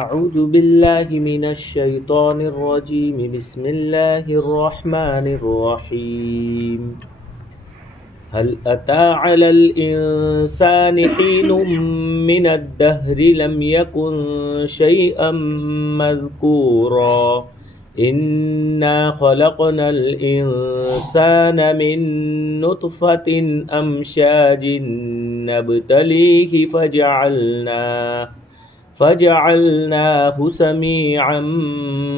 اعوذ باللہ من الشیطان الرجیم بسم اللہ الرحمن الرحیم هل أتى على الإنسان حين من الدهر لم يكن شيئا مذكورا إنا خلقنا الإنسان من نطفة أمشاج نبتليه فجعلناه سميعا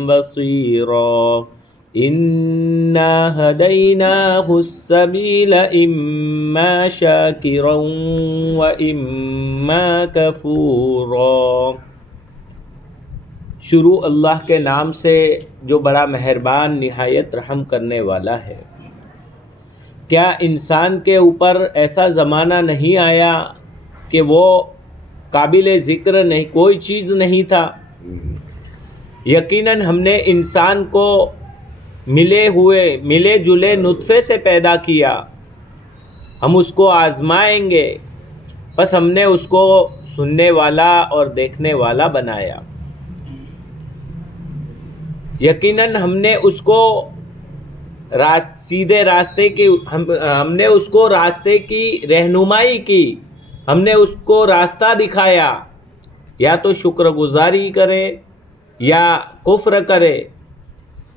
بصيرا إنا هديناه السبيل إما شاكرا وإما كفورا۔ شروع اللہ کے نام سے جو بڑا مہربان نہایت رحم کرنے والا ہے۔ کیا انسان کے اوپر ایسا زمانہ نہیں آیا کہ وہ قابل ذکر نہیں، کوئی چیز نہیں تھا؟ یقیناً ہم نے انسان کو ملے جلے نطفے سے پیدا کیا، ہم اس کو آزمائیں گے، بس ہم نے اس کو سننے والا اور دیکھنے والا بنایا۔ یقیناً ہم نے اس کو سیدھے راستے کی ہم نے اس کو راستے کی رہنمائی کی، ہم نے اس کو راستہ دکھایا، یا تو شکر گزاری کرے یا کفر کرے۔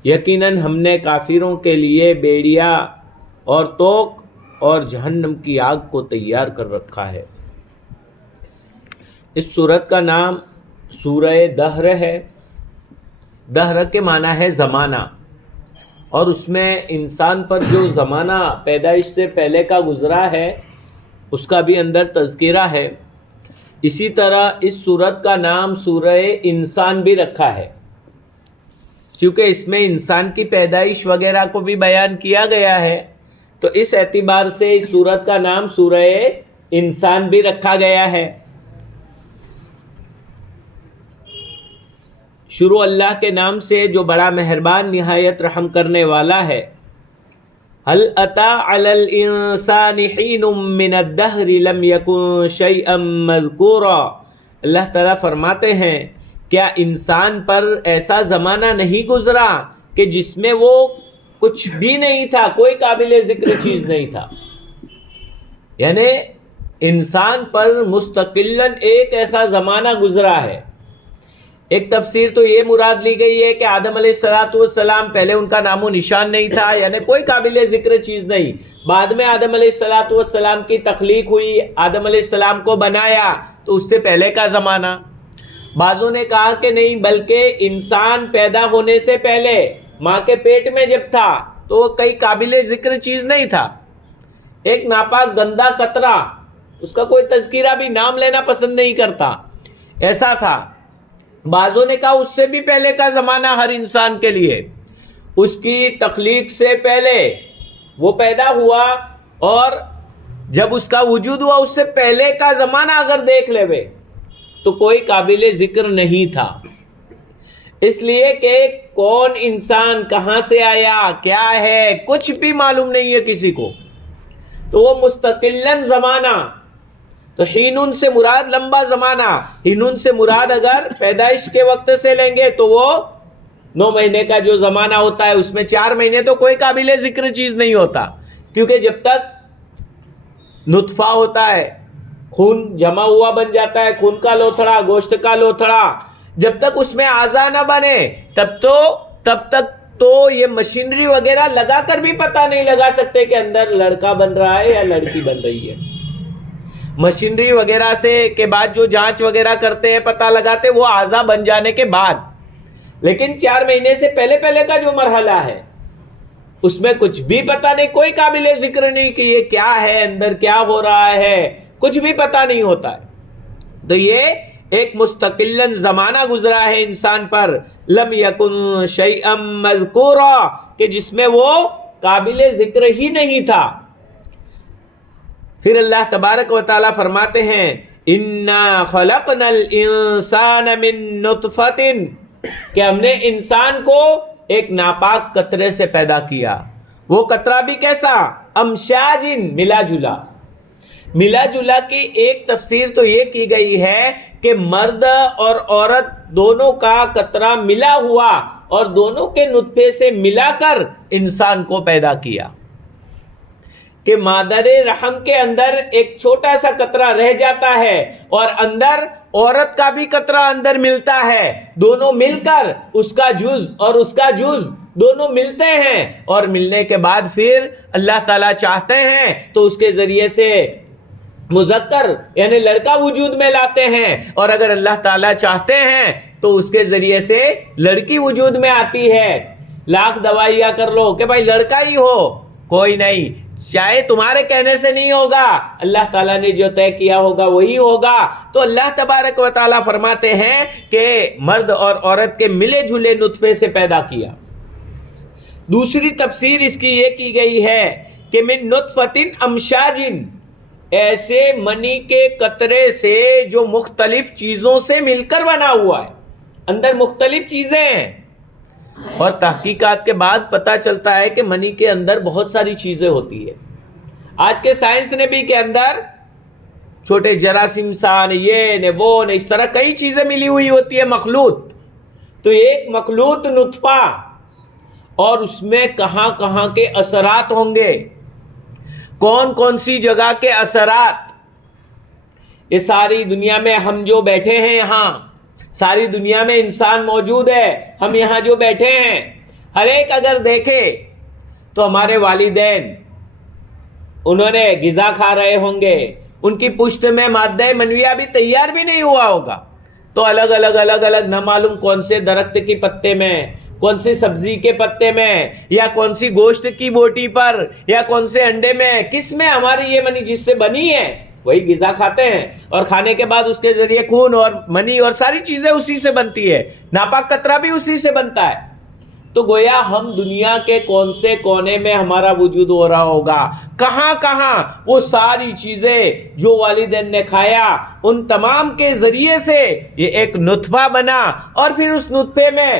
یقیناً ہم نے کافروں کے لیے بیڑیا اور توق اور جہنم کی آگ کو تیار کر رکھا ہے۔ اس سورت کا نام سورہ دہر ہے۔ دہر کے معنی ہے زمانہ، اور اس میں انسان پر جو زمانہ پیدائش سے پہلے کا گزرا ہے اس کا بھی اندر تذکرہ ہے۔ اسی طرح اس سورت کا نام سورہ انسان بھی رکھا ہے، کیونکہ اس میں انسان کی پیدائش وغیرہ کو بھی بیان کیا گیا ہے، تو اس اعتبار سے اس سورت کا نام سورہ انسان بھی رکھا گیا ہے۔ شروع اللہ کے نام سے جو بڑا مہربان نہایت رحم کرنے والا ہے۔ هل أتى على الإنسان حين من الدهر لم يكن شيئا مذكورا۔ اللہ تعالیٰ فرماتے ہیں کیا انسان پر ایسا زمانہ نہیں گزرا کہ جس میں وہ کچھ بھی نہیں تھا، کوئی قابل ذکر چیز نہیں تھا؟ یعنی انسان پر مستقلاً ایک ایسا زمانہ گزرا ہے۔ ایک تفسیر تو یہ مراد لی گئی ہے کہ آدم علیہ السلام پہلے ان کا نام و نشان نہیں تھا، یعنی کوئی قابل ذکر چیز نہیں۔ بعد میں آدم علیہ السلام کی تخلیق ہوئی، آدم علیہ السلام کو بنایا، تو اس سے پہلے کا زمانہ۔ بعضوں نے کہا کہ نہیں، بلکہ انسان پیدا ہونے سے پہلے ماں کے پیٹ میں جب تھا تو وہ کئی قابل ذکر چیز نہیں تھا، ایک ناپاک گندا قطرہ، اس کا کوئی تذکرہ بھی نام لینا پسند نہیں کرتا، ایسا تھا۔ بعضوں نے کہا اس سے بھی پہلے کا زمانہ ہر انسان کے لیے، اس کی تخلیق سے پہلے وہ پیدا ہوا، اور جب اس کا وجود ہوا اس سے پہلے کا زمانہ اگر دیکھ لے تو کوئی قابل ذکر نہیں تھا۔ اس لیے کہ کون انسان کہاں سے آیا، کیا ہے، کچھ بھی معلوم نہیں ہے کسی کو، تو وہ مستقلاً زمانہ۔ تو حینون سے مراد لمبا زمانہ، حینون سے مراد اگر پیدائش کے وقت سے لیں گے تو وہ 9 مہینے کا جو زمانہ ہوتا ہے، اس میں 4 مہینے تو کوئی قابل ذکر چیز نہیں ہوتا، کیونکہ جب تک نطفہ ہوتا ہے، خون جمع ہوا بن جاتا ہے، خون کا لوتھڑا، گوشت کا لوتھڑا، جب تک اس میں اعضا نہ بنے تب تک تو یہ مشینری وغیرہ لگا کر بھی پتہ نہیں لگا سکتے کہ اندر لڑکا بن رہا ہے یا لڑکی بن رہی ہے۔ مشینری وغیرہ سے کے بعد جو جانچ وغیرہ کرتے ہیں، پتہ لگاتے، وہ اعضا بن جانے کے بعد، لیکن 4 مہینے سے پہلے کا جو مرحلہ ہے اس میں کچھ بھی پتہ نہیں، کوئی قابل ذکر نہیں کہ یہ کیا ہے، اندر کیا ہو رہا ہے، کچھ بھی پتہ نہیں ہوتا ہے۔ تو یہ ایک مستقلاً زمانہ گزرا ہے انسان پر، لم یکن شیئا مذکورا، کہ جس میں وہ قابل ذکر ہی نہیں تھا۔ پھر اللہ تبارک و تعالیٰ فرماتے ہیں انا خلقنا الانسان من نطفۃ، کہ ہم نے انسان کو ایک ناپاک قطرے سے پیدا کیا۔ وہ قطرہ بھی کیسا؟ امشاج، ملا جلا۔ ملا جلا کی ایک تفسیر تو یہ کی گئی ہے کہ مرد اور عورت دونوں کا قطرہ ملا ہوا اور دونوں کے نطفے سے ملا کر انسان کو پیدا کیا، کہ مادر رحم کے اندر ایک چھوٹا سا قطرہ رہ جاتا ہے اور اندر عورت کا بھی قطرہ اندر ملتا ہے، دونوں مل کر اس کا جز اور اس کا جز دونوں ملتے ہیں، اور ملنے کے بعد پھر اللہ تعالیٰ چاہتے ہیں تو اس کے ذریعے سے مذکر یعنی لڑکا وجود میں لاتے ہیں، اور اگر اللہ تعالیٰ چاہتے ہیں تو اس کے ذریعے سے لڑکی وجود میں آتی ہے۔ لاکھ دوائیاں کر لو کہ بھائی لڑکا ہی ہو، کوئی نہیں، چاہے تمہارے کہنے سے نہیں ہوگا، اللہ تعالیٰ نے جو طے کیا ہوگا وہی ہوگا۔ تو اللہ تبارک و تعالیٰ فرماتے ہیں کہ مرد اور عورت کے ملے جھلے نطفے سے پیدا کیا۔ دوسری تفسیر اس کی یہ کی گئی ہے کہ من نطفۃ امشاج، ایسے منی کے قطرے سے جو مختلف چیزوں سے مل کر بنا ہوا ہے، اندر مختلف چیزیں ہیں، اور تحقیقات کے بعد پتہ چلتا ہے کہ منی کے اندر بہت ساری چیزیں ہوتی ہے۔ آج کے سائنس نے بھی کے اندر چھوٹے جراثیم سان یہ نے وہ نے اس طرح کئی چیزیں ملی ہوئی ہوتی ہے مخلوط۔ تو ایک مخلوط نطفہ اور اس میں کہاں کہاں کے اثرات ہوں گے، کون کون سی جگہ کے اثرات، یہ ساری دنیا میں ہم جو بیٹھے ہیں یہاں، ساری دنیا میں انسان موجود ہے، ہم یہاں جو بیٹھے ہیں، ہر ایک اگر دیکھے تو ہمارے والدین انہوں نے غذا کھا رہے ہوں گے، ان کی پشت میں مادہ منویہ بھی تیار بھی نہیں ہوا ہوگا، تو الگ الگ نہ معلوم کون سے درخت کی پتے میں، کون سی سبزی کے پتے میں، یا کون سی گوشت کی بوٹی پر، یا کون سے انڈے میں، کس میں ہماری یہ منی جس سے بنی ہے وہی غذا کھاتے ہیں، اور کھانے کے بعد اس کے ذریعے خون اور منی اور ساری چیزیں اسی سے بنتی ہے، ناپاک قطرہ بھی اسی سے بنتا ہے۔ تو گویا ہم دنیا کے کون سے کونے میں ہمارا وجود ہو رہا ہوگا، کہاں کہاں وہ ساری چیزیں جو والدین نے کھایا ان تمام کے ذریعے سے یہ ایک نطفہ بنا، اور پھر اس نطفے میں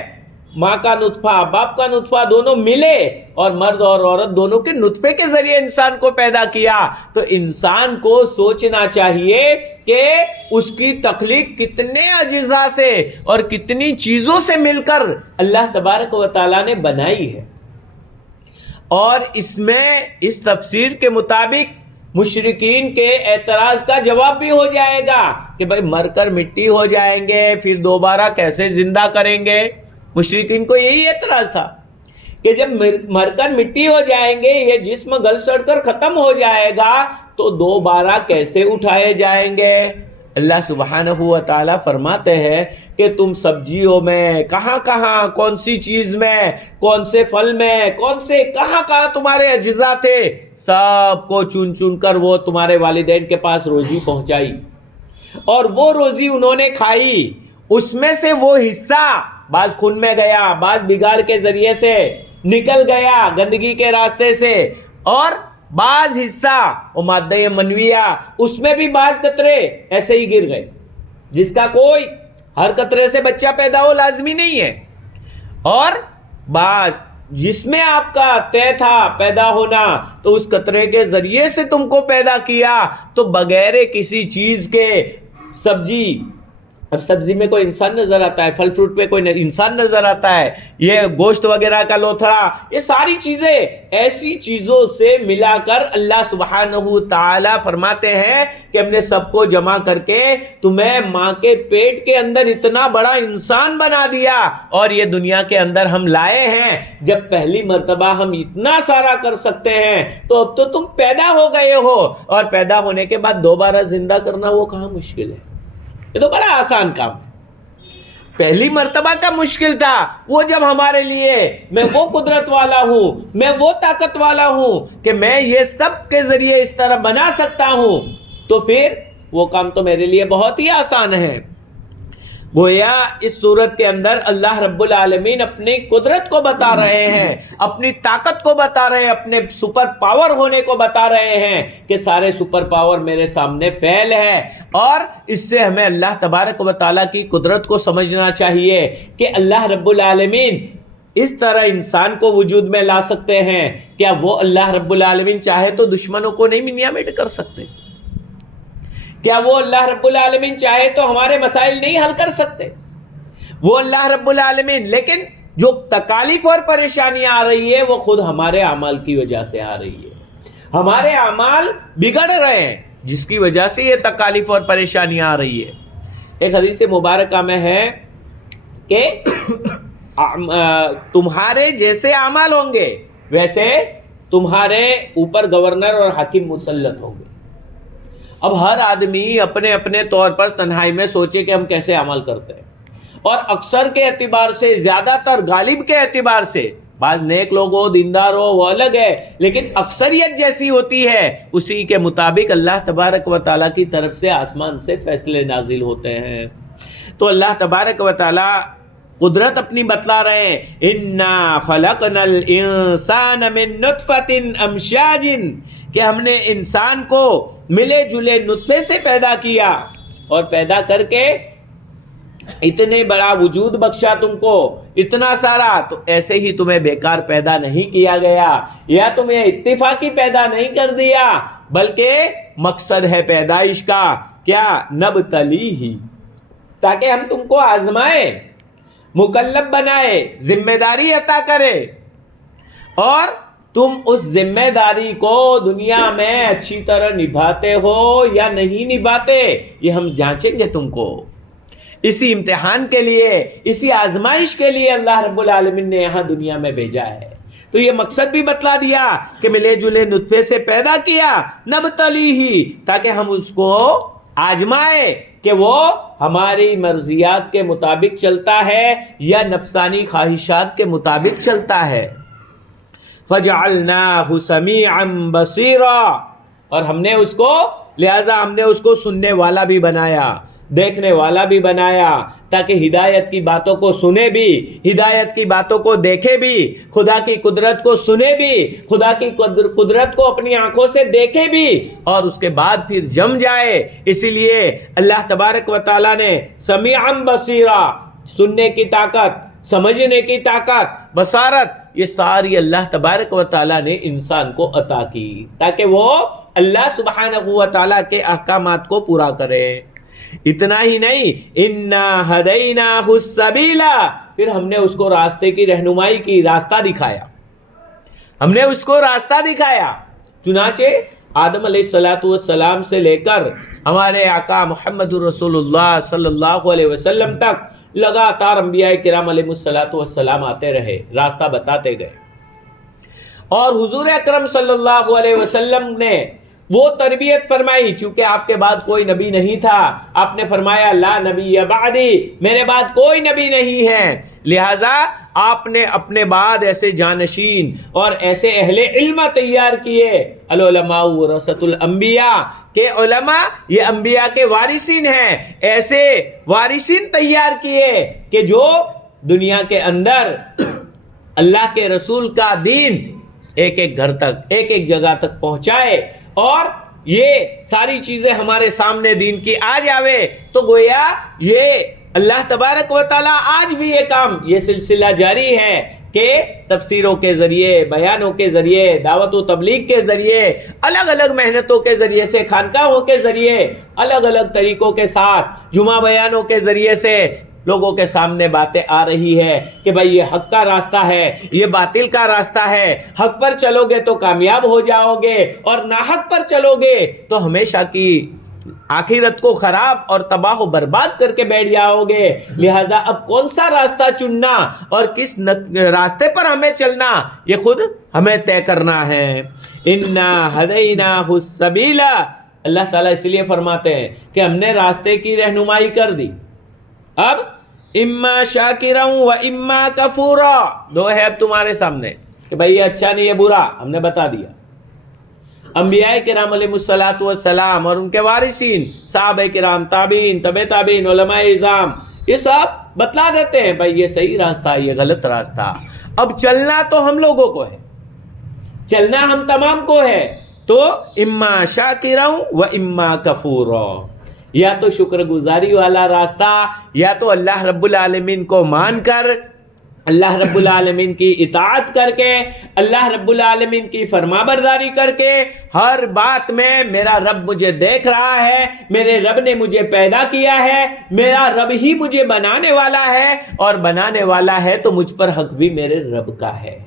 ماں کا نطفہ باپ کا نطفہ دونوں ملے اور مرد اور عورت دونوں کے نطفے کے ذریعے انسان کو پیدا کیا۔ تو انسان کو سوچنا چاہیے کہ اس کی تخلیق کتنے اجزاء سے اور کتنی چیزوں سے مل کر اللہ تبارک و تعالیٰ نے بنائی ہے، اور اس میں اس تفسیر کے مطابق مشرکین کے اعتراض کا جواب بھی ہو جائے گا کہ بھائی مر کر مٹی ہو جائیں گے پھر دوبارہ کیسے زندہ کریں گے۔ مشرکین کو یہی اعتراض تھا کہ جب مر کر مٹی ہو جائیں گے، یہ جسم گل سڑ کر ختم ہو جائے گا تو دوبارہ کیسے اٹھائے جائیں گے۔ اللہ سبحانہ و تعالیٰ فرماتے ہیں کہ تم سبزیوں میں کہاں کہاں، کون سی چیز میں، کون سے پھل میں، کون سے کہاں کہاں تمہارے اجزاء تھے، سب کو چن چن کر وہ تمہارے والدین کے پاس روزی پہنچائی، اور وہ روزی انہوں نے کھائی، اس میں سے وہ حصہ بعض خون میں گیا، بعض بگاڑ کے ذریعے سے نکل گیا گندگی کے راستے سے، اور بعض حصہ وہ مادہ منویہ اس میں بھی بعض قطرے ایسے ہی گر گئے، جس کا کوئی ہر قطرے سے بچہ پیدا ہو لازمی نہیں ہے، اور بعض جس میں آپ کا طے تھا پیدا ہونا تو اس قطرے کے ذریعے سے تم کو پیدا کیا، تو بغیر کسی چیز کے سبزی، اب سبزی میں کوئی انسان نظر آتا ہے، پھل فروٹ پہ کوئی انسان نظر آتا ہے، یہ گوشت وغیرہ کا لوتھڑا، یہ ساری چیزیں ایسی چیزوں سے ملا کر اللہ سبحانہ تعالیٰ فرماتے ہیں کہ ہم نے سب کو جمع کر کے تمہیں ماں کے پیٹ کے اندر اتنا بڑا انسان بنا دیا، اور یہ دنیا کے اندر ہم لائے ہیں۔ جب پہلی مرتبہ ہم اتنا سارا کر سکتے ہیں تو اب تو تم پیدا ہو گئے ہو، اور پیدا ہونے کے بعد دوبارہ زندہ کرنا وہ کہاں مشکل ہے، یہ تو بڑا آسان کام ہے۔ پہلی مرتبہ کا مشکل تھا، وہ جب ہمارے لیے میں وہ قدرت والا ہوں، میں وہ طاقت والا ہوں کہ میں یہ سب کے ذریعے اس طرح بنا سکتا ہوں، تو پھر وہ کام تو میرے لیے بہت ہی آسان ہے۔ گویا اس صورت کے اندر اللہ رب العالمین اپنی قدرت کو بتا رہے ہیں، اپنی طاقت کو بتا رہے ہیں، اپنے سپر پاور ہونے کو بتا رہے ہیں کہ سارے سپر پاور میرے سامنے فعال ہے، اور اس سے ہمیں اللہ تبارک و تعالیٰ کی قدرت کو سمجھنا چاہیے کہ اللہ رب العالمین اس طرح انسان کو وجود میں لا سکتے ہیں۔ کیا وہ اللہ رب العالمین چاہے تو دشمنوں کو نہیں منیا میٹ کر سکتے؟ کیا وہ اللہ رب العالمین چاہے تو ہمارے مسائل نہیں حل کر سکتے؟ وہ اللہ رب العالمین، لیکن جو تکالیف اور پریشانیاں آ رہی ہے وہ خود ہمارے اعمال کی وجہ سے آ رہی ہے. ہمارے اعمال بگڑ رہے ہیں جس کی وجہ سے یہ تکالیف اور پریشانیاں آ رہی ہے. ایک حدیث مبارکہ میں ہے کہ تمہارے جیسے اعمال ہوں گے ویسے تمہارے اوپر گورنر اور حاکم مسلط ہوں گے. اب ہر آدمی اپنے اپنے طور پر تنہائی میں سوچے کہ ہم کیسے عمل کرتے ہیں، اور اکثر کے اعتبار سے، زیادہ تر غالب کے اعتبار سے، بعض نیک لوگ ہو، دیندار ہو، وہ الگ ہے، لیکن اکثریت جیسی ہوتی ہے اسی کے مطابق اللہ تبارک و تعالیٰ کی طرف سے آسمان سے فیصلے نازل ہوتے ہیں. تو اللہ تبارک و تعالیٰ قدرت اپنی بتلا رہے ہیں، اِنَّا خَلَقْنَا الْإِنسَانَ مِن نُطْفَةٍ أَمْشَاجٍ، کہ ہم نے انسان کو ملے جلے نطفے سے پیدا کیا، اور پیدا کر کے اتنے بڑا وجود بخشا تم کو، اتنا سارا. تو ایسے ہی تمہیں بیکار پیدا نہیں کیا گیا، یا تمہیں اتفاقی پیدا نہیں کر دیا، بلکہ مقصد ہے پیدائش کا کیا؟ نبتلیہ، تاکہ ہم تم کو آزمائے، مکلف بنائے، ذمہ داری عطا کرے، اور تم اس ذمہ داری کو دنیا میں اچھی طرح نبھاتے ہو یا نہیں نبھاتے، یہ ہم جانچیں گے تم کو. اسی امتحان کے لیے، اسی آزمائش کے لیے اللہ رب العالمین نے یہاں دنیا میں بھیجا ہے. تو یہ مقصد بھی بتلا دیا کہ ملے جلے نطفے سے پیدا کیا، نبتلیہ، تاکہ ہم اس کو آزمائے کہ وہ ہماری مرضیات کے مطابق چلتا ہے یا نفسانی خواہشات کے مطابق چلتا ہے. فَجَعَلْنَاهُ سَمِيعًا بَصِيرًا، اور ہم نے اس کو، لہذا ہم نے اس کو سننے والا بھی بنایا، دیکھنے والا بھی بنایا، تاکہ ہدایت کی باتوں کو سنے بھی، ہدایت کی باتوں کو دیکھے بھی، خدا کی قدرت کو سنے بھی، خدا کی قدرت کو اپنی آنکھوں سے دیکھے بھی، اور اس کے بعد پھر جم جائے. اسی لیے اللہ تبارک و تعالیٰ نے سمیعا بصیرا، سننے کی طاقت، سمجھنے کی طاقت، بصارت، یہ ساری اللہ تبارک و تعالیٰ نے انسان کو عطا کی، تاکہ وہ اللہ سبحانہ و تعالیٰ کے احکامات کو پورا کرے. اتنا ہی نہیں، اِنَّا هَدَيْنَاهُ السَّبِيلَ، پھر ہم نے اس کو راستے کی رہنمائی کی، راستہ دکھایا، ہم نے اس کو راستہ دکھایا. چنانچہ آدم علیہ السلام سے لے کر ہمارے آقا محمد رسول اللہ صلی اللہ علیہ وسلم تک لگاتار انبیاء کرام علیہ السلام آتے رہے، راستہ بتاتے گئے. اور حضور اکرم صلی اللہ علیہ وسلم نے وہ تربیت فرمائی، چونکہ آپ کے بعد کوئی نبی نہیں تھا. آپ نے فرمایا لا نبی بعدی، میرے بعد کوئی نبی نہیں ہے، لہٰذا آپ نے اپنے بعد ایسے جانشین اور ایسے اہل علم تیار کیے. العلماء ورثۃ الانبیاء، کہ علماء یہ انبیاء کے وارثین ہیں، ایسے وارثین تیار کیے کہ جو دنیا کے اندر اللہ کے رسول کا دین ایک ایک گھر تک، ایک ایک جگہ تک پہنچائے، اور یہ ساری چیزیں ہمارے سامنے دین کی آ جاوے. تو گویا یہ اللہ تبارک و تعالیٰ آج بھی یہ کام، یہ سلسلہ جاری ہے کہ تفسیروں کے ذریعے، بیانوں کے ذریعے، دعوت و تبلیغ کے ذریعے، الگ الگ محنتوں کے ذریعے سے، خانقاہوں کے ذریعے، الگ الگ طریقوں کے ساتھ، جمعہ بیانوں کے ذریعے سے لوگوں کے سامنے باتیں آ رہی ہے کہ بھائی یہ حق کا راستہ ہے، یہ باطل کا راستہ ہے، حق پر چلو گے تو کامیاب ہو جاؤ گے، اور ناحق پر چلو گے تو ہمیشہ کی آخرت کو خراب اور تباہ و برباد کر کے بیٹھ جاؤ گے. لہٰذا اب کون سا راستہ چننا اور کس راستے پر ہمیں چلنا، یہ خود ہمیں طے کرنا ہے. اِنَّا هَدَيْنَاهُ السَّبِيلَ، اللہ تعالیٰ اس لیے فرماتے ہیں کہ ہم نے راستے کی رہنمائی کر دی. اب اما شاکرا و اما کفورا، دو ہے اب تمہارے سامنے کہ بھائی یہ اچھا نہیں، یہ برا، ہم نے بتا دیا. انبیاء کرام علیہ السلام اور ان کے وارثین، صحابہ کرام، تابعین، تبع تابعین، علماء اعظام، یہ سب بتلا دیتے ہیں بھائی یہ صحیح راستہ، یہ غلط راستہ. اب چلنا تو ہم لوگوں کو ہے، چلنا ہم تمام کو ہے. تو اما شاکرا و اما کفورا، یا تو شکر گزاری والا راستہ، یا تو اللہ رب العالمین کو مان کر اللہ رب العالمین کی اطاعت کر کے، اللہ رب العالمین کی فرما برداری کر کے، ہر بات میں میرا رب مجھے دیکھ رہا ہے، میرے رب نے مجھے پیدا کیا ہے، میرا رب ہی مجھے بنانے والا ہے، اور بنانے والا ہے تو مجھ پر حق بھی میرے رب کا ہے،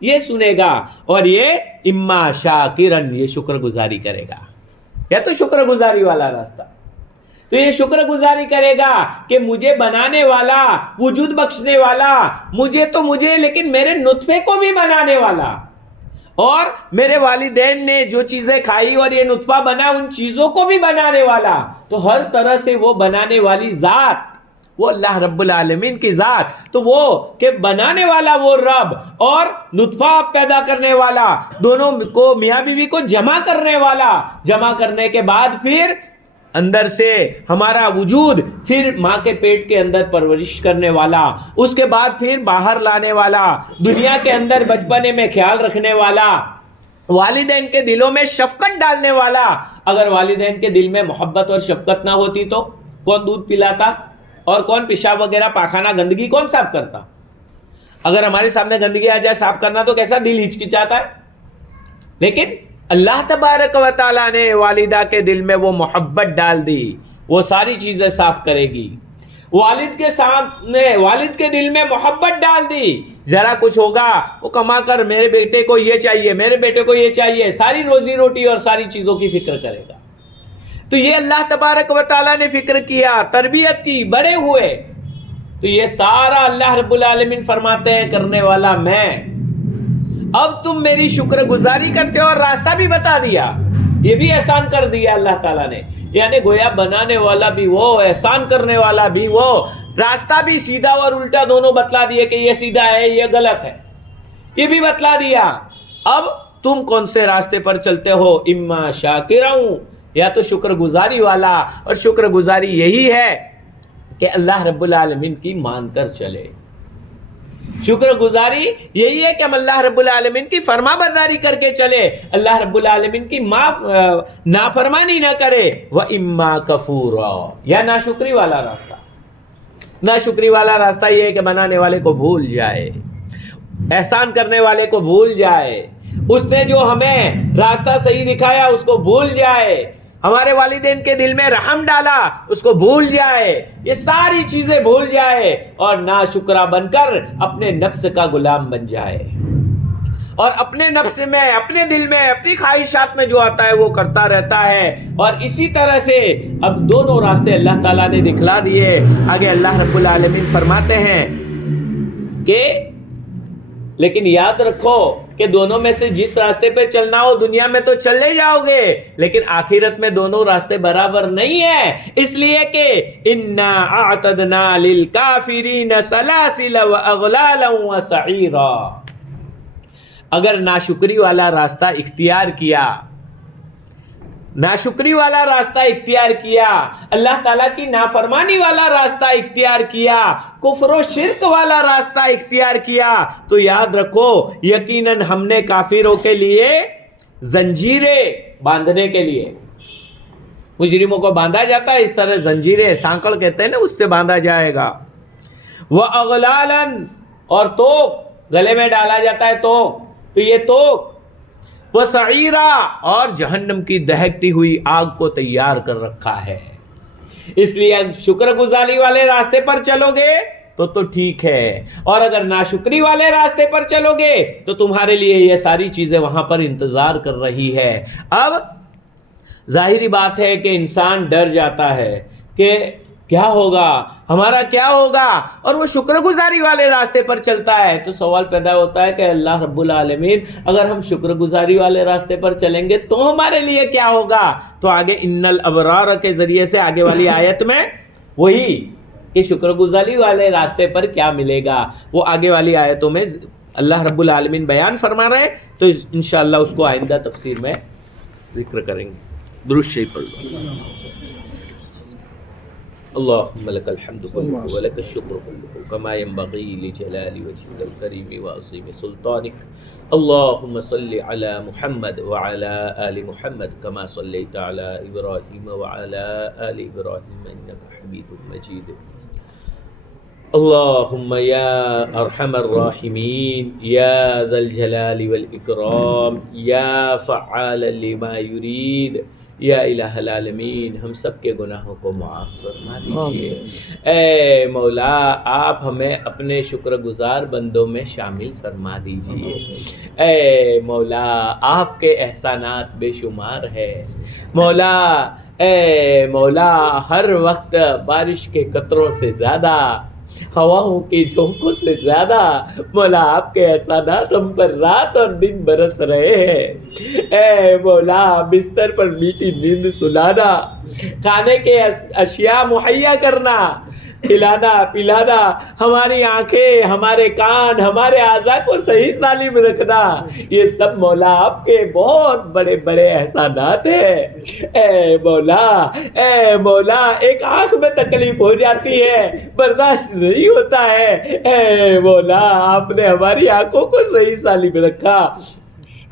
یہ سنے گا، اور یہ اما شاکرن، یہ شکر گزاری کرے گا، یا تو شکر گزاری والا راستہ، تو یہ شکر گزاری کرے گا کہ مجھے بنانے والا، وجود بخشنے والا، مجھے لیکن میرے نطفے کو بھی بنانے والا، اور میرے والدین نے جو چیزیں کھائی اور یہ نطفہ بنا ان چیزوں کو بھی بنانے والا، تو ہر طرح سے وہ بنانے والی ذات، وہ اللہ رب العالمین کی ذات، تو وہ کہ بنانے والا وہ رب، اور نطفہ پیدا کرنے والا، دونوں کو میاں بیوی کو جمع کرنے والا، جمع کرنے کے بعد پھر اندر سے ہمارا وجود، پھر ماں کے پیٹ کے اندر پرورش کرنے والا، اس کے بعد پھر باہر لانے والا، دنیا کے اندر بچپنے میں خیال رکھنے والا، والدین کے دلوں میں شفقت ڈالنے والا۔ اگر والدین کے دل میں محبت اور شفقت نہ ہوتی تو کون دودھ پلاتا، اور کون پیشاب وغیرہ پاخانہ گندگی کون صاف کرتا؟ اگر ہمارے سامنے گندگی آ جائے صاف کرنا تو کیسا دل ہچکچاتا ہے، لیکن اللہ تبارک و تعالیٰ نے والدہ کے دل میں وہ محبت ڈال دی، وہ ساری چیزیں صاف کرے گی۔ والد کے سامنے، والد کے دل میں محبت ڈال دی، ذرا کچھ ہوگا وہ کما کر میرے بیٹے کو یہ چاہیے، میرے بیٹے کو یہ چاہیے، ساری روزی روٹی اور ساری چیزوں کی فکر کرے گا۔ تو یہ اللہ تبارک و تعالیٰ نے فکر کیا، تربیت کی، بڑے ہوئے، تو یہ سارا اللہ رب العالمین فرماتے ہیں کرنے والا میں۔ اب تم میری شکر گزاری کرتے ہو اور راستہ بھی بتا دیا، یہ بھی احسان کر دیا اللہ تعالیٰ نے، یعنی گویا بنانے والا بھی وہ، احسان کرنے والا بھی وہ، راستہ بھی سیدھا اور الٹا دونوں بتلا دیے کہ یہ سیدھا ہے یہ غلط ہے، یہ بھی بتلا دیا۔ اب تم کون سے راستے پر چلتے ہو، اما شاکروں، یا تو شکر گزاری والا، اور شکر گزاری یہی ہے کہ اللہ رب العالمین کی مان کر چلے۔ شکر گزاری یہی ہے کہ ہم اللہ رب العالمین کی فرما برداری کر کے چلے، اللہ رب العالمین کی نافرمانی نہ کرے۔ وَإِمَّا كَفُورًا، یا ناشکری والا راستہ۔ ناشکری والا راستہ یہ ہے کہ بنانے والے کو بھول جائے، احسان کرنے والے کو بھول جائے، اس نے جو ہمیں راستہ صحیح دکھایا اس کو بھول جائے، ہمارے والدین کے دل میں رحم ڈالا اس کو بھول جائے، یہ ساری چیزیں بھول جائے، اور ناشکرا بن کر اپنے نفس کا غلام بن جائے، اور اپنے نفس میں، اپنے دل میں، اپنی خواہشات میں جو آتا ہے وہ کرتا رہتا ہے۔ اور اسی طرح سے اب دونوں راستے اللہ تعالیٰ نے دکھلا دیے۔ آگے اللہ رب العالمین فرماتے ہیں کہ لیکن یاد رکھو کہ دونوں میں سے جس راستے پہ چلنا ہو دنیا میں تو چلے جاؤ گے، لیکن آخرت میں دونوں راستے برابر نہیں ہیں، اس لیے کہ اِنَّا أَعْتَدْنَا لِلْكَافِرِينَ سَلَاسِلَ وَأَغْلَالًا وَسَعِيرًا۔ اگر ناشکری والا راستہ اختیار کیا، ناشکری والا راستہ اختیار کیا، اللہ تعالیٰ کی نافرمانی والا راستہ اختیار کیا، کفر و شرک والا راستہ اختیار کیا، تو یاد رکھو یقیناً ہم نے کافروں کے لیے زنجیریں باندھنے کے لیے، مجرموں کو باندھا جاتا ہے اس طرح زنجیریں، سانکڑ کہتے ہیں نا، اس سے باندھا جائے گا۔ وَأَغْلَالًا، اور توق، گلے میں ڈالا جاتا ہے توق، تو یہ توق، وَسَعِيرًا، اور جہنم کی دہکتی ہوئی آگ کو تیار کر رکھا ہے۔ اس لیے شکر گزاری والے راستے پر چلو گے تو ٹھیک ہے، اور اگر ناشکری والے راستے پر چلو گے تو تمہارے لیے یہ ساری چیزیں وہاں پر انتظار کر رہی ہے۔ اب ظاہری بات ہے کہ انسان ڈر جاتا ہے کہ کیا ہوگا، ہمارا کیا ہوگا، اور وہ شکر گزاری والے راستے پر چلتا ہے، تو سوال پیدا ہوتا ہے کہ اللہ رب العالمین اگر ہم شکر گزاری والے راستے پر چلیں گے تو ہمارے لیے کیا ہوگا؟ تو آگے ان الابرار کے ذریعے سے آگے والی آیت میں وہی کہ شکر گزاری والے راستے پر کیا ملے گا وہ آگے والی آیتوں میں اللہ رب العالمین بیان فرما رہے ہیں، تو انشاءاللہ اس کو آئندہ تفسیر میں ذکر کریں گے۔ درود شریف پڑھ لو۔ اللهم لك الحمد كله ولك الشكر كله كما ينبغي لجلال وجهك الكريم وعظيم سلطانك اللهم صل على محمد وعلى آل محمد كما صليت على إبراهيم وعلى آل إبراهيم إنك حميد مجيد اللہم یا ارحم الراحمین یا ذا الجلال والاکرام یا فعال لما یرید یا الہ العالمین، ہم سب کے گناہوں کو معاف فرما دیجیے۔ اے مولا آپ ہمیں اپنے شکر گزار بندوں میں شامل فرما دیجیے۔ اے مولا آپ کے احسانات بے شمار ہے مولا۔ اے مولا ہر وقت بارش کے قطروں سے زیادہ، ہواؤں کے جھونکوں سے زیادہ مولا آپ کے احسانات ہم پر رات اور دن برس رہے ہیں۔ اے مولا بستر پر میٹھی نیند سلانا، کھانے کے اشیاء مہیا کرنا، کھلانا پلانا، ہماری آنکھیں، ہمارے کان، ہمارے اعضاء کو صحیح سالم رکھنا، یہ سب مولا آپ کے بہت بڑے بڑے احسانات ہیں۔ اے مولا ایک آنکھ میں تکلیف ہو جاتی ہے، برداشت نہیں ہوتا ہے، اے مولا آپ نے ہماری آنکھوں کو صحیح سالم رکھا،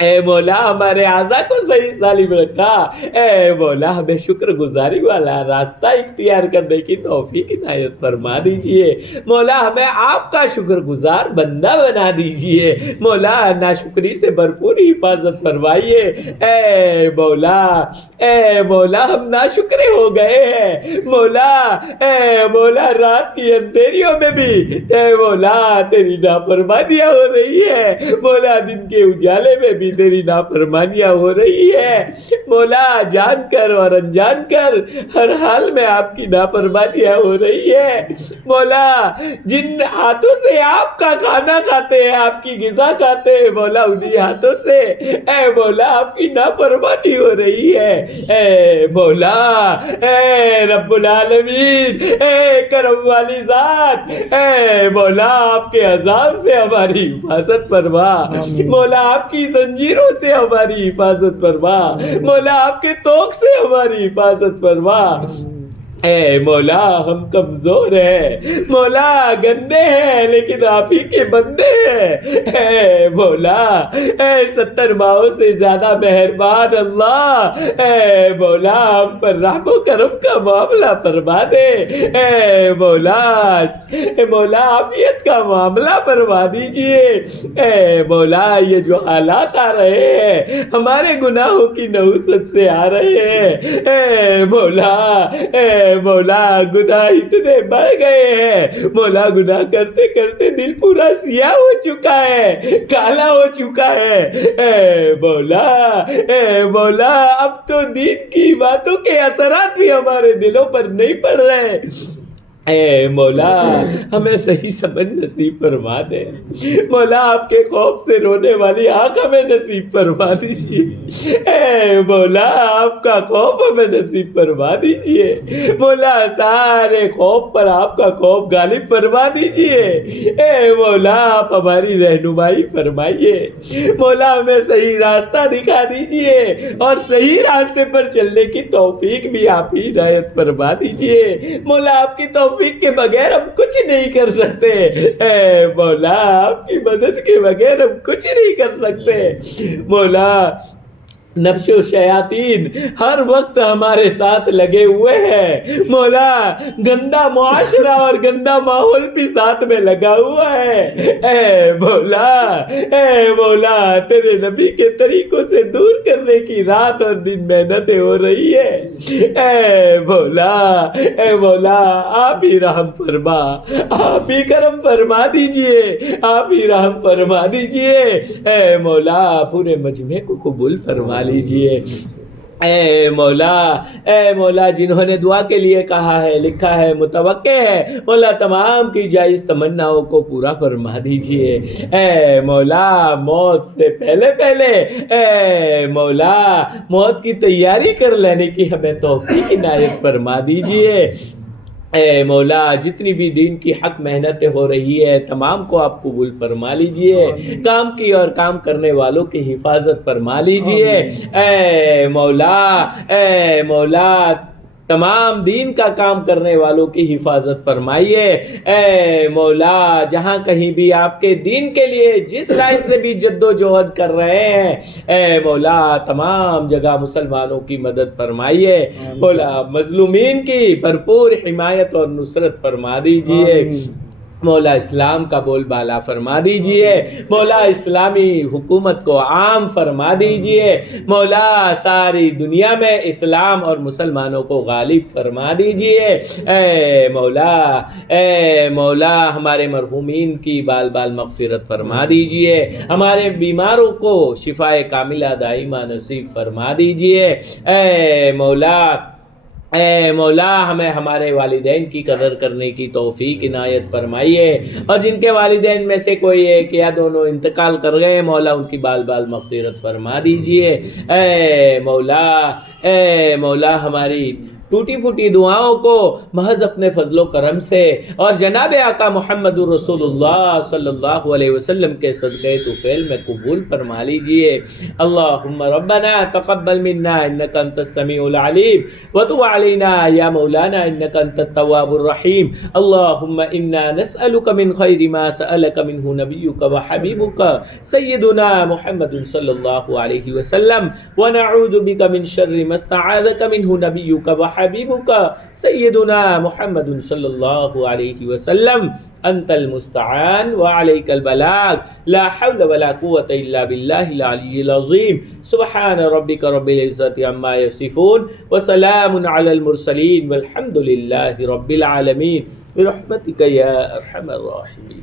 اے مولا ہمارے اعضاء کو صحیح سالم رکھا، اے مولا ہمیں شکر گزاری والا راستہ اختیار کرنے کی توفیق عنایت فرما دیجئے۔ مولا ہمیں آپ کا شکر گزار بندہ بنا دیجئے۔ مولا ناشکری سے بھرپور حفاظت فرمائیے۔ اے مولا ہم ناشکرے ہو گئے ہیں اے مولا رات کی اندھیریوں میں بھی اے مولا تیری نافرمانیاں ہو رہی ہے، مولا دن کے اجالے میں بھی تیری نافرمانیاں ہو رہی ہے مولا، جان کر اور انجان کر ہر حال میں آپ کی نافرمانیاں ہو رہی ہے مولا۔ جن ہاتھوں سے آپ کا کھانا کھاتے ہیں، آپ کی غذا کھاتے ہیں مولا، انہی ہاتھوں سے اے مولا آپ کی نافرمانی ہو رہی ہے۔ اے مولا اے رب العالمین، اے کرم والی ذات، اے مولا آپ کے عذاب سے ہماری حفاظت فرما مولا، آپ کی زنجیروں سے ہماری حفاظت فرما مولا، آپ کے طوق سے ہماری حفاظت فرما۔ اے مولا ہم کمزور ہیں مولا، گندے ہیں لیکن آپ ہی کے بندے ہیں۔ اے مولا اے 70 ماہوں سے زیادہ مہربان اللہ، اے مولا ہم پر رحم و کرم کا معاملہ فرما دے۔ اے مولا عافیت کا معاملہ فرما دیجئے۔ اے مولا یہ جو حالات آ رہے ہیں ہمارے گناہوں کی نحوست سے آ رہے ہیں، اے مولا گناہ اتنے بڑھ گئے ہیں مولا، گناہ کرتے کرتے دل پورا سیاہ ہو چکا ہے، کالا ہو چکا ہے۔ اے مولا اب تو دین کی باتوں کے اثرات بھی ہمارے دلوں پر نہیں پڑ رہے۔ اے مولا ہمیں صحیح سمجھ نصیب فرما دے مولا، آپ کے خوف سے رونے والی آنکھ ہمیں نصیب فرما دیجیے۔ اے مولا آپ کا خوف ہمیں نصیب فرما دیجیے مولا، سارے خوف پر آپ کا خوف غالب فرما دیجیے۔ اے مولا آپ ہماری رہنمائی فرمائیے مولا، ہمیں صحیح راستہ دکھا دیجیے اور صحیح راستے پر چلنے کی توفیق بھی آپ ہی عنایت فرما دیجیے مولا، آپ کی توفیق کے بغیر ہم کچھ نہیں کر سکتے۔ اے مولا آپ کی مدد کے بغیر ہم کچھ نہیں کر سکتے مولا۔ نفس و شیاطین ہر وقت ہمارے ساتھ لگے ہوئے ہیں مولا، گندا معاشرہ اور گندا ماحول بھی ساتھ میں لگا ہوا ہے۔ اے مولا تیرے نبی کے طریقوں سے دور کرنے کی رات اور دن محنتیں ہو رہی ہے۔ اے مولا آپ ہی رحم فرما، آپ ہی کرم فرما دیجئے، آپ ہی رحم فرما دیجئے۔ اے مولا پورے مجمع کو قبول فرما لیجئے۔ اے مولا جنہوں نے دعا کے لیے کہا ہے، لکھا ہے، متوقع ہے مولا، تمام کی جائز تمناؤں کو پورا فرما دیجئے۔ اے مولا موت سے پہلے اے مولا موت کی تیاری کر لینے کی ہمیں توفیق عنایت فرما دیجئے۔ اے مولا جتنی بھی دین کی حق محنتیں ہو رہی ہے تمام کو آپ قبول فرما لیجئے، کام کی اور کام کرنے والوں کی حفاظت فرما لیجئے۔ اے مولا تمام دین کا کام کرنے والوں کی حفاظت فرمائیے۔ اے مولا جہاں کہیں بھی آپ کے دین کے لیے جس لائن سے بھی جد و جہد کر رہے ہیں، اے مولا تمام جگہ مسلمانوں کی مدد فرمائیے مولا، مظلومین کی بھرپور حمایت اور نصرت فرما دیجئے۔ مولا اسلام کا بول بالا فرما دیجئے، مولا اسلامی حکومت کو عام فرما دیجئے، مولا ساری دنیا میں اسلام اور مسلمانوں کو غالب فرما دیجئے، اے مولا ہمارے مرحومین کی بال بال مغفرت فرما دیجئے، ہمارے بیماروں کو شفائے کاملہ دائمہ نصیب فرما دیجئے، اے مولا ہمیں ہمارے والدین کی قدر کرنے کی توفیق عنایت فرمائیے، اور جن کے والدین میں سے کوئی ایک یا دونوں انتقال کر گئے مولا ان کی بال بال مغفرت فرما دیجئے، اے مولا ہماری ٹوٹی پھوٹی دعاؤں کو محض اپنے فضل و کرم سے اور جناب آقا محمد الرسول اللہ صلی اللہ علیہ وسلم کے صدقے طفیل میں قبول فرما لیجئے۔ اللہم ربنا تقبل منا انکا انت السمیع العلیم وتب علینا یا مولانا انکا انت التواب الرحیم۔ اللہم انا نسألک من خیر ما سألک منہ نبیک وحبیبک سیدنا محمد صلی اللہ علیہ وسلم ونعوذ بک من شر ما استعاذک منہ نبیک وحبیبک سیدنا محمد صلی اللہ علیہ وسلم۔ انت المستعان وعلیک البلاغ لا حول ولا قوة الا باللہ العلی العظیم۔ سبحان ربک رب العزت عما یصفون وسلام علی المرسلین والحمد للہ رب العالمین برحمتک یا ارحم الراحمین۔